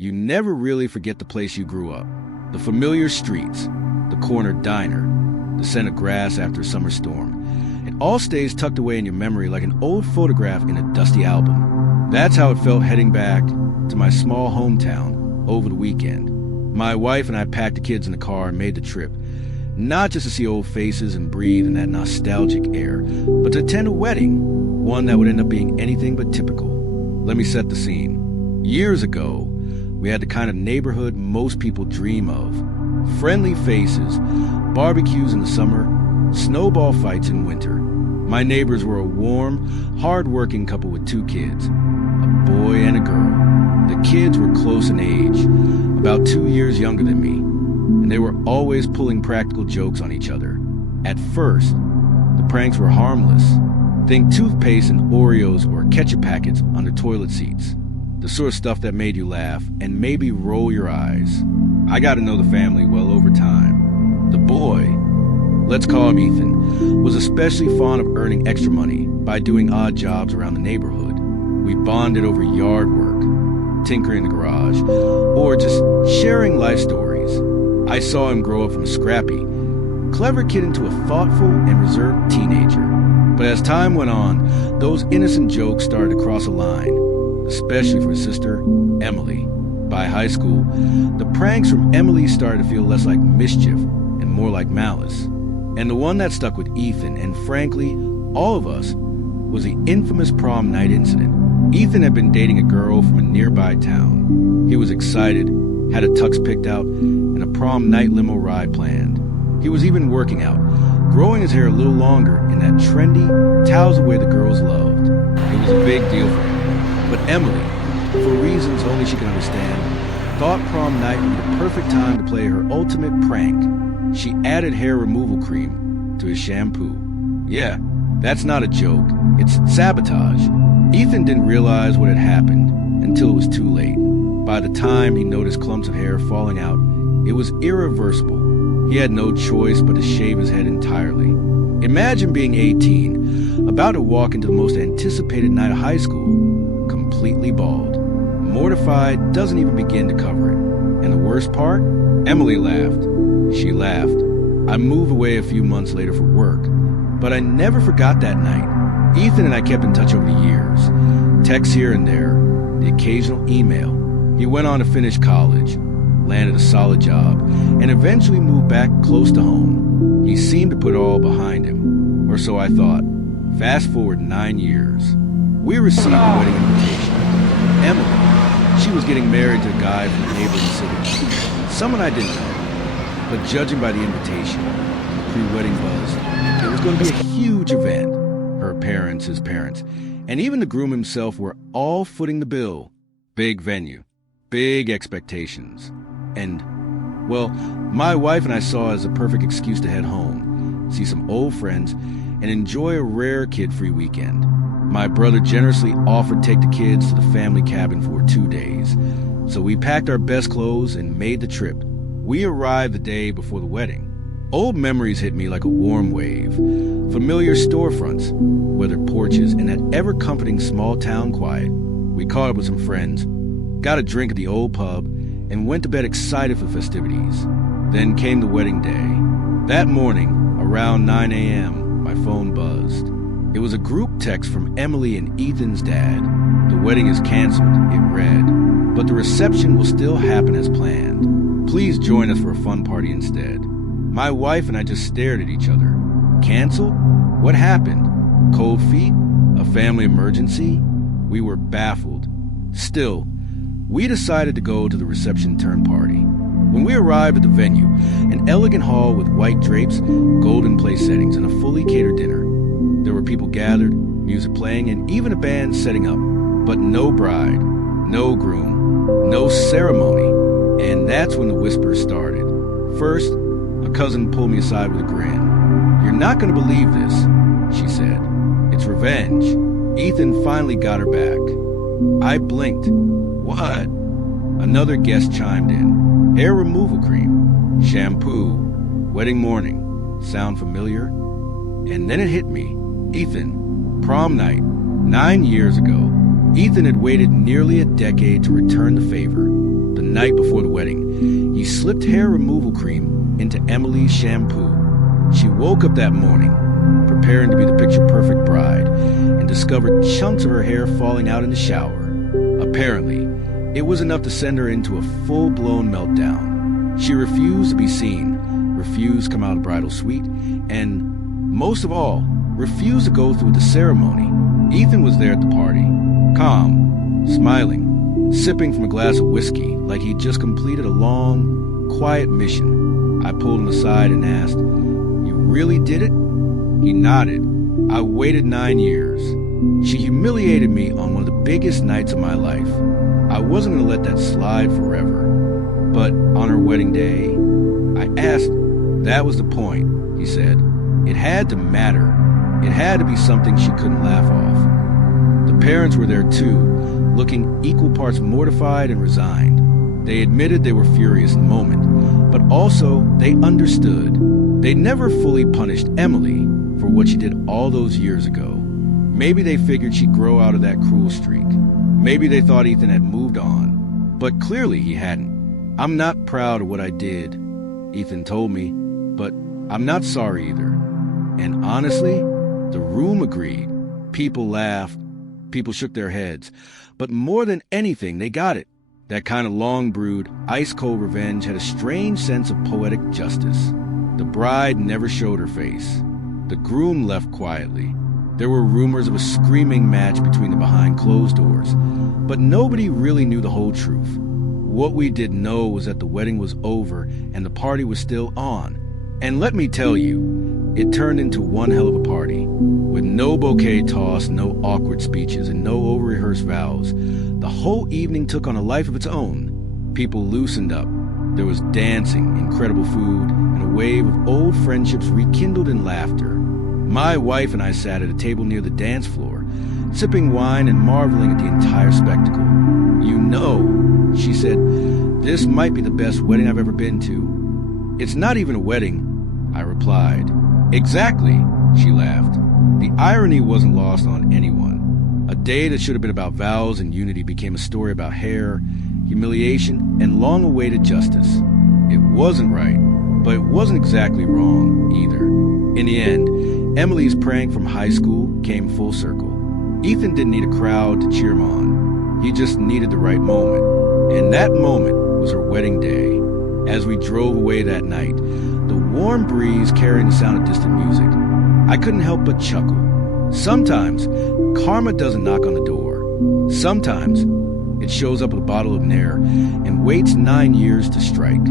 You never really forget the place you grew up. The familiar streets, the corner diner, the scent of grass after a summer storm. It all stays tucked away in your memory like an old photograph in a dusty album. That's how it felt heading back to my small hometown over the weekend. My wife and I packed the kids in the car and made the trip, not just to see old faces and breathe in that nostalgic air, but to attend a wedding, one that would end up being anything but typical. Let me set the scene. Years ago, we had the kind of neighborhood most people dream of. Friendly faces, barbecues in the summer, snowball fights in winter. My neighbors were a warm, hard-working couple with 2 kids, a boy and a girl. The kids were close in age, about 2 years younger than me, and they were always pulling practical jokes on each other. At first, the pranks were harmless. Think toothpaste and Oreos or ketchup packets under toilet seats. The sort of stuff that made you laugh and maybe roll your eyes. I got to know the family well over time. The boy, let's call him Ethan, was especially fond of earning extra money by doing odd jobs around the neighborhood. We bonded over yard work, tinkering in the garage, or just sharing life stories. I saw him grow up from a scrappy, clever kid into a thoughtful and reserved teenager. But as time went on, those innocent jokes started to cross a line, especially for his sister, Emily. By high school, the pranks from Emily started to feel less like mischief and more like malice. And the one that stuck with Ethan, and frankly, all of us, was the infamous prom night incident. Ethan had been dating a girl from a nearby town. He was excited, had a tux picked out, and a prom night limo ride planned. He was even working out, growing his hair a little longer in that trendy, tousle way the girls loved. It was a big deal for him. But Emily, for reasons only she could understand, thought prom night would be the perfect time to play her ultimate prank. She added hair removal cream to his shampoo. Yeah, that's not a joke. It's sabotage. Ethan didn't realize what had happened until it was too late. By the time he noticed clumps of hair falling out, it was irreversible. He had no choice but to shave his head entirely. Imagine being 18, about to walk into the most anticipated night of high school, completely bald. Mortified, doesn't even begin to cover it. And the worst part? Emily laughed. She laughed. I moved away a few months later for work, but I never forgot that night. Ethan and I kept in touch over the years. Texts here and there, the occasional email. He went on to finish college, landed a solid job, and eventually moved back close to home. He seemed to put it all behind him, or so I thought. Fast forward 9 years. We received a wedding invitation. Emily, she was getting married to a guy from a neighboring city, someone I didn't know. But judging by the invitation, the pre-wedding buzz, it was going to be a huge event. Her parents, his parents, and even the groom himself were all footing the bill. Big venue, big expectations. And, well, my wife and I saw it as a perfect excuse to head home, see some old friends, and enjoy a rare kid-free weekend. My brother generously offered to take the kids to the family cabin for 2 days, so we packed our best clothes and made the trip. We arrived the day before the wedding. Old memories hit me like a warm wave. Familiar storefronts, weathered porches, and that ever-comforting small-town quiet. We caught up with some friends, got a drink at the old pub, and went to bed excited for the festivities. Then came the wedding day. That morning, around 9 a.m., my phone buzzed. It was a group text from Emily and Ethan's dad. The wedding is canceled, it read, but the reception will still happen as planned. Please join us for a fun party instead. My wife and I just stared at each other. Canceled? What happened? Cold feet? A family emergency? We were baffled. Still, we decided to go to the reception turn party. When we arrived at the venue, an elegant hall with white drapes, golden place settings, and a fully catered dinner. There were people gathered, music playing, and even a band setting up. But no bride, no groom, no ceremony. And that's when the whispers started. First, a cousin pulled me aside with a grin. "You're not going to believe this," she said. "It's revenge. Ethan finally got her back." I blinked. "What?" Another guest chimed in. "Hair removal cream, shampoo, wedding morning. Sound familiar?" And then it hit me. Ethan, prom night, 9 years ago. Ethan had waited nearly a decade to return the favor. night before the wedding, he slipped hair removal cream into Emily's shampoo. She woke up that morning, preparing to be the picture-perfect bride, and discovered chunks of her hair falling out in the shower. Apparently, it was enough to send her into a full-blown meltdown. She refused to be seen, refused to come out of the bridal suite, and, most of all, refused to go through the ceremony. Ethan was there at the party, calm, smiling, sipping from a glass of whiskey like he'd just completed a long, quiet mission. I pulled him aside and asked, "You really did it?" He nodded. "I waited 9 years. She humiliated me on one of the biggest nights of my life. I wasn't going to let that slide forever. But on her wedding day," I asked. "That was the point," he said. "It had to matter. It had to be something she couldn't laugh off." The parents were there too, looking equal parts mortified and resigned. They admitted they were furious in the moment, but also they understood. They never fully punished Emily for what she did all those years ago. Maybe they figured she'd grow out of that cruel streak. Maybe they thought Ethan had moved on, but clearly he hadn't. "I'm not proud of what I did," Ethan told me, "but I'm not sorry either." And honestly, the room agreed. People laughed, people shook their heads, but more than anything, they got it. That kind of long-brewed, ice-cold revenge had a strange sense of poetic justice. The bride never showed her face. The groom left quietly. There were rumors of a screaming match between the behind closed doors, but nobody really knew the whole truth. What we did know was that the wedding was over and the party was still on. And let me tell you, it turned into one hell of a party. With no bouquet toss, no awkward speeches, and no over-rehearsed vows, the whole evening took on a life of its own. People loosened up. There was dancing, incredible food, and a wave of old friendships rekindled in laughter. My wife and I sat at a table near the dance floor, sipping wine and marveling at the entire spectacle. "You know," she said, "this might be the best wedding I've ever been to." "It's not even a wedding," I replied. "Exactly," she laughed. The irony wasn't lost on anyone. A day that should have been about vows and unity became a story about hair, humiliation, and long-awaited justice. It wasn't right, but it wasn't exactly wrong either. In the end, Emily's praying from high school came full circle. Ethan didn't need a crowd to cheer him on. He just needed the right moment. And that moment was her wedding day. As we drove away that night, the warm breeze carrying the sound of distant music, I couldn't help but chuckle. Sometimes, karma doesn't knock on the door. Sometimes, it shows up with a bottle of Nair and waits 9 years to strike.